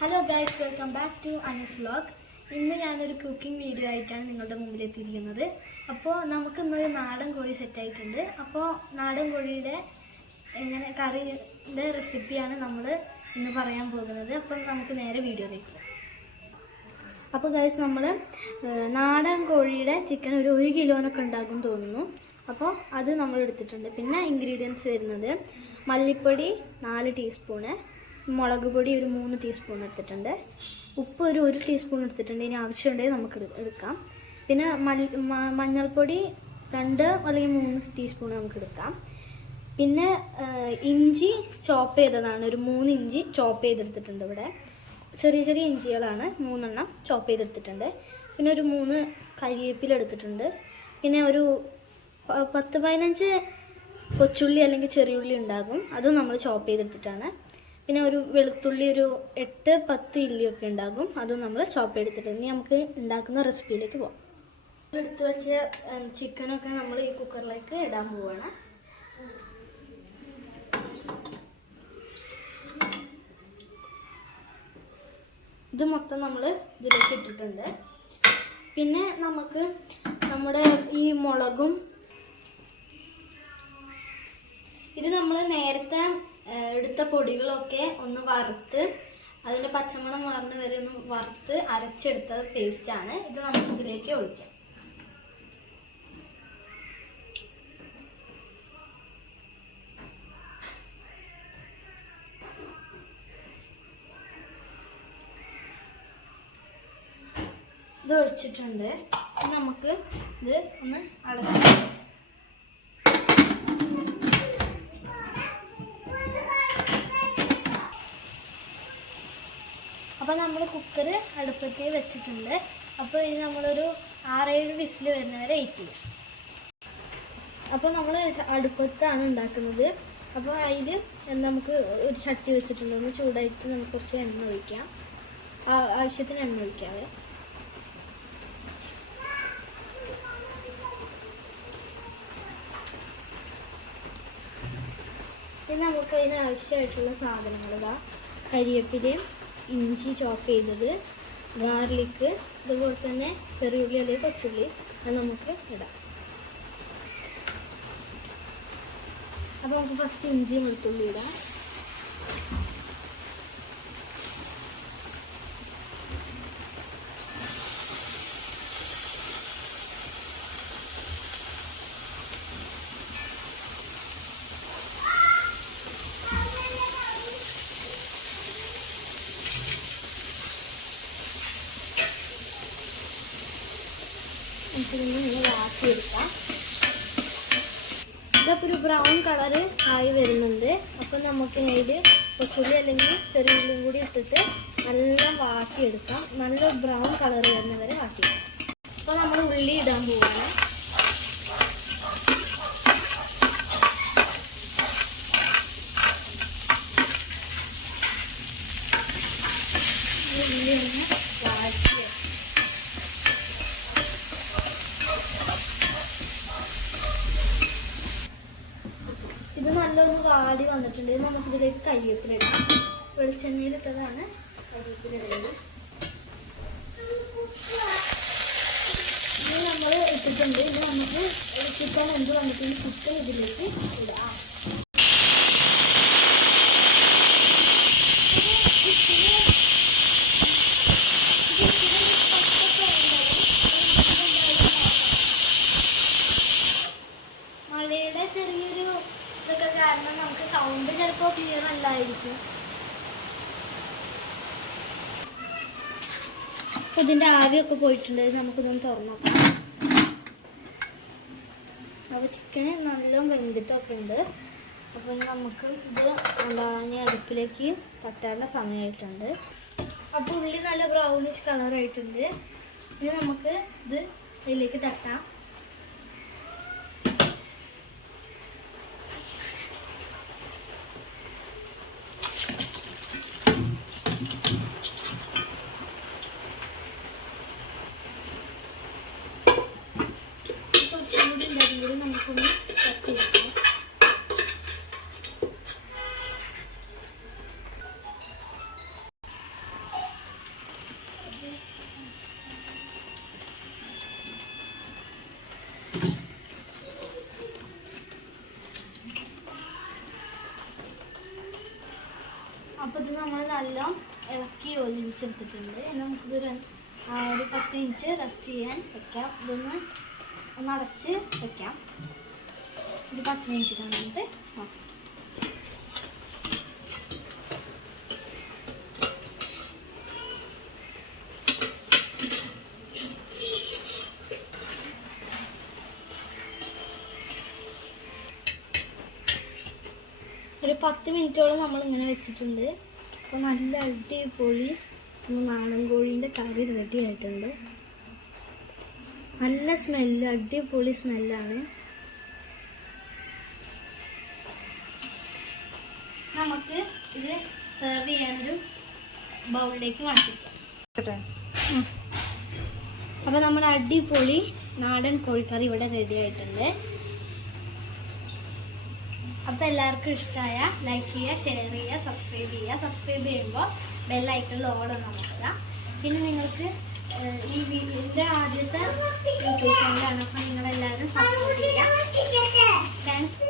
Hello guys, welcome back to Anas vlog. ഇന്ന് ഞാനൊരു cooking video ആയിട്ടാണ് നിങ്ങളുടെ മുമ്പിൽ എത്തിയിരിക്കുന്നത്. അപ്പോൾ നമുക്കിന്നൊരു നാടൻ കോഴി സെറ്റായിട്ടുണ്ട്. അപ്പോൾ നാടൻ കോഴിയുടെ എങ്ങനെ കറിയുടെ റെസിപ്പിയാണ് നമ്മൾ ഇന്ന് പറയാൻ പോകുന്നത്. അപ്പം നമുക്ക് നേരെ വീഡിയോയിലേക്ക് പോകാം. അപ്പോൾ ഗൈസ്, നമ്മൾ നാടൻ കോഴിയുടെ ചിക്കൻ ഒരു കിലോനൊക്കെ ഉണ്ടാകും തോന്നുന്നു. അപ്പോൾ അത് നമ്മൾ എടുത്തിട്ടുണ്ട്. പിന്നെ ഇൻഗ്രീഡിയൻസ് വരുന്നത് മല്ലിപ്പൊടി 4 ടീസ്പൂണ്, മുളക് പൊടി ഒരു 3 ടീസ്പൂൺ എടുത്തിട്ടുണ്ട്, ഉപ്പ് ഒരു 1 ടീസ്പൂൺ എടുത്തിട്ടുണ്ട്. ഇനി ആവശ്യമുണ്ടെങ്കിൽ നമുക്ക് എടുക്കാം. പിന്നെ മഞ്ഞൾപ്പൊടി 2 അല്ലെങ്കിൽ 3 ടീസ്പൂൺ നമുക്ക് എടുക്കാം. പിന്നെ ഇഞ്ചി ചോപ്പ് ചെയ്തതാണ്, ഒരു 3 ഇഞ്ചി ചോപ്പ് ചെയ്തെടുത്തിട്ടുണ്ട്. ഇവിടെ ചെറിയ ചെറിയ ഇഞ്ചികളാണ്, 3 എണ്ണം ചോപ്പ് ചെയ്തെടുത്തിട്ടുണ്ട്. പിന്നെ ഒരു 3 കരിവേപ്പില എടുത്തിട്ടുണ്ട്. പിന്നെ ഒരു 10-15 കൊച്ചുള്ളി അല്ലെങ്കിൽ ചെറിയുള്ളി ഉണ്ടാകും, അതും നമ്മൾ ചോപ്പ് ചെയ്തെടുത്തിട്ടാണ്. പിന്നെ ഒരു വെളുത്തുള്ളി ഒരു 8-10 ഇല്ലിയൊക്കെ ഉണ്ടാകും, അതും നമ്മൾ ചോപ്പ് ചെയ്തെടുത്തിട്ട്. ഇനി നമുക്ക് ഉണ്ടാക്കുന്ന റെസിപ്പിയിലേക്ക് പോകാം. എടുത്ത് വെച്ച ചിക്കനൊക്കെ നമ്മൾ ഈ കുക്കറിലേക്ക് ഇടാൻ പോവുകയാണ്. ഇത് മൊത്തം നമ്മൾ ഇതിലേക്ക് ഇട്ടിട്ടുണ്ട്. പിന്നെ നമുക്ക് നമ്മുടെ ഈ മുളകും, ഇത് നമ്മൾ നേരത്തെ എടുത്ത പൊടികളൊക്കെ ഒന്ന് വറുത്ത് അതിൻ്റെ പച്ചമണം മാറുന്ന വരെ ഒന്ന് വറുത്ത് അരച്ചെടുത്ത പേസ്റ്റാണ്. ഇത് നമുക്ക് ഇതിലേക്ക് ഒഴിക്കാം. ഇത് ഒഴിച്ചിട്ടുണ്ട്. നമുക്ക് ഇത് ഒന്ന് അടക്കാം. അപ്പോൾ നമ്മൾ കുക്കർ അടുപ്പത്ത് വെച്ചിട്ടുണ്ട്. അപ്പോൾ ഇത് നമ്മളൊരു 6-7 വിസിൽ വരുന്നവരെ വെയിറ്റ് ചെയ്യാം. അപ്പോൾ നമ്മൾ അടുപ്പത്താണ് ഉണ്ടാക്കുന്നത്. അപ്പോൾ അതിൽ നമുക്ക് ഒരു ചട്ടി വെച്ചിട്ടുണ്ട്. ഒന്ന് ചൂടായിട്ട് നമുക്ക് കുറച്ച് എണ്ണ ഒഴിക്കാം. ആവശ്യത്തിന് എണ്ണ ഒഴിക്കാതെ പിന്നെ നമുക്ക് അതിന് ആവശ്യമായിട്ടുള്ള സാധനങ്ങൾ ഇതാ: കരിവേപ്പിലയും ഇഞ്ചി ചോപ്പ് ചെയ്തത്, ഗാർലിക്ക്, അതുപോലെ തന്നെ ചെറിയുള്ളി അല്ലെങ്കിൽ കൊച്ചുള്ളി, അത് നമുക്ക് ഇടാം. അപ്പോൾ നമുക്ക് ഫസ്റ്റ് ഇഞ്ചി വെളുത്തുള്ളി ഇടാം. നമുക്കിങ്ങനെ വാട്ടിയെടുക്കാം. ഇതൊക്കെ ഒരു ബ്രൗൺ കളറ് ആയി വരുന്നുണ്ട്. അപ്പം നമുക്ക് ഇതിൽ കൊച്ചുള്ളി അല്ലെങ്കിൽ ചെറിയ ഉള്ളിയും കൂടി ഇട്ടിട്ട് നല്ല വാട്ടിയെടുക്കാം. നല്ല ബ്രൗൺ കളർ വരുന്നവരെ വാട്ടിയെടുക്കാം. അപ്പോൾ നമ്മൾ ഉള്ളി ഇടാൻ പോവുകയാണ്. ഉള്ളി ഒന്ന് വാട്ടിയെടുക്കാം. ഇത് നല്ലൊന്ന് വാടി വന്നിട്ടുണ്ട്. നമുക്കിതിലേക്ക് കരിവേപ്പില ഇടാം. വെളിച്ചെണ്ണയിലിട്ടതാണ് കരിവേപ്പില ഇടുന്നത്. ഇത് നമ്മൾ ഇട്ടിട്ടുണ്ട്. ഇത് നമുക്ക് ചിക്കൻ എന്ത് വന്നിട്ടുണ്ട്, ചിക്കൻ ഇതിലേക്ക് ഇടാം. മഴയുടെ ചെറിയൊരു ഇതൊക്കെ കാരണം നമുക്ക് സൗണ്ട് ചിലപ്പോൾ ക്ലിയർ അല്ലായിരിക്കും. അപ്പോൾ ഇതിൻ്റെ ആവിയൊക്കെ പോയിട്ടുണ്ട്. നമുക്കിതൊന്ന് തുറന്നു നോക്കാം. അപ്പോൾ ചിക്കന് നല്ല വെന്തിട്ടൊക്കെ ഉണ്ട്. അപ്പോൾ നമുക്ക് ഇത് ഇനി അടുപ്പിലേക്ക് തട്ടാനുള്ള സമയമായിട്ടുണ്ട്. അപ്പോൾ ഉള്ളി നല്ല ബ്രൗണിഷ് കളറായിട്ടുണ്ട്. ഇനി നമുക്ക് ഇത് ഇതിലേക്ക് തട്ടാം. നമുക്കൊന്ന് തട്ടി വെക്കാം. അപ്പോൾ ഇത് നമ്മൾ നല്ല ഇളക്കി ഒലിച്ചെടുത്തിട്ടുണ്ട്. നമുക്കിതൊരു 10 മിനിറ്റ് റെസ്റ്റ് ചെയ്യാൻ വെക്കാം. ഇതൊന്ന് അടച്ച് വെക്കാം. ഒരു 10 മിനിറ്റ് കഴിഞ്ഞിട്ട് നോക്കാം. ഒരു 10 മിനിറ്റോളം നമ്മളിങ്ങനെ വെച്ചിട്ടുണ്ട്. അപ്പോൾ നല്ല അടിപൊളി നാടൻ കോഴീൻ്റെ കറി റെഡി ആയിട്ടുണ്ട്. നല്ല സ്മെല്ല്, അടിപൊളി സ്മെല്ലാണ്. നമുക്ക് ഇത് സെർവ് ചെയ്യാനൊരു ബൗളിലേക്ക് മാറ്റിക്കാം. അപ്പോൾ നമ്മുടെ അടിപൊളി നാടൻ കോഴിക്കറി ഇവിടെ റെഡി ആയിട്ടുണ്ട്. അപ്പോൾ എല്ലാവർക്കും ഇഷ്ടമായ ലൈക്ക് ചെയ്യുക, ഷെയർ ചെയ്യുക, സബ്സ്ക്രൈബ് ചെയ്യുക. സബ്സ്ക്രൈബ് ചെയ്യുമ്പോൾ ബെല്ലൈക്കണിൽ ഓൾ നോക്കുക. പിന്നെ നിങ്ങൾക്ക് എൻ്റെ ആദ്യത്തെ യൂട്യൂബ് ചാനലാണ്. അപ്പോൾ നിങ്ങളെല്ലാവരും സപ്പോർട്ട് ചെയ്യുക. താങ്ക്സ്.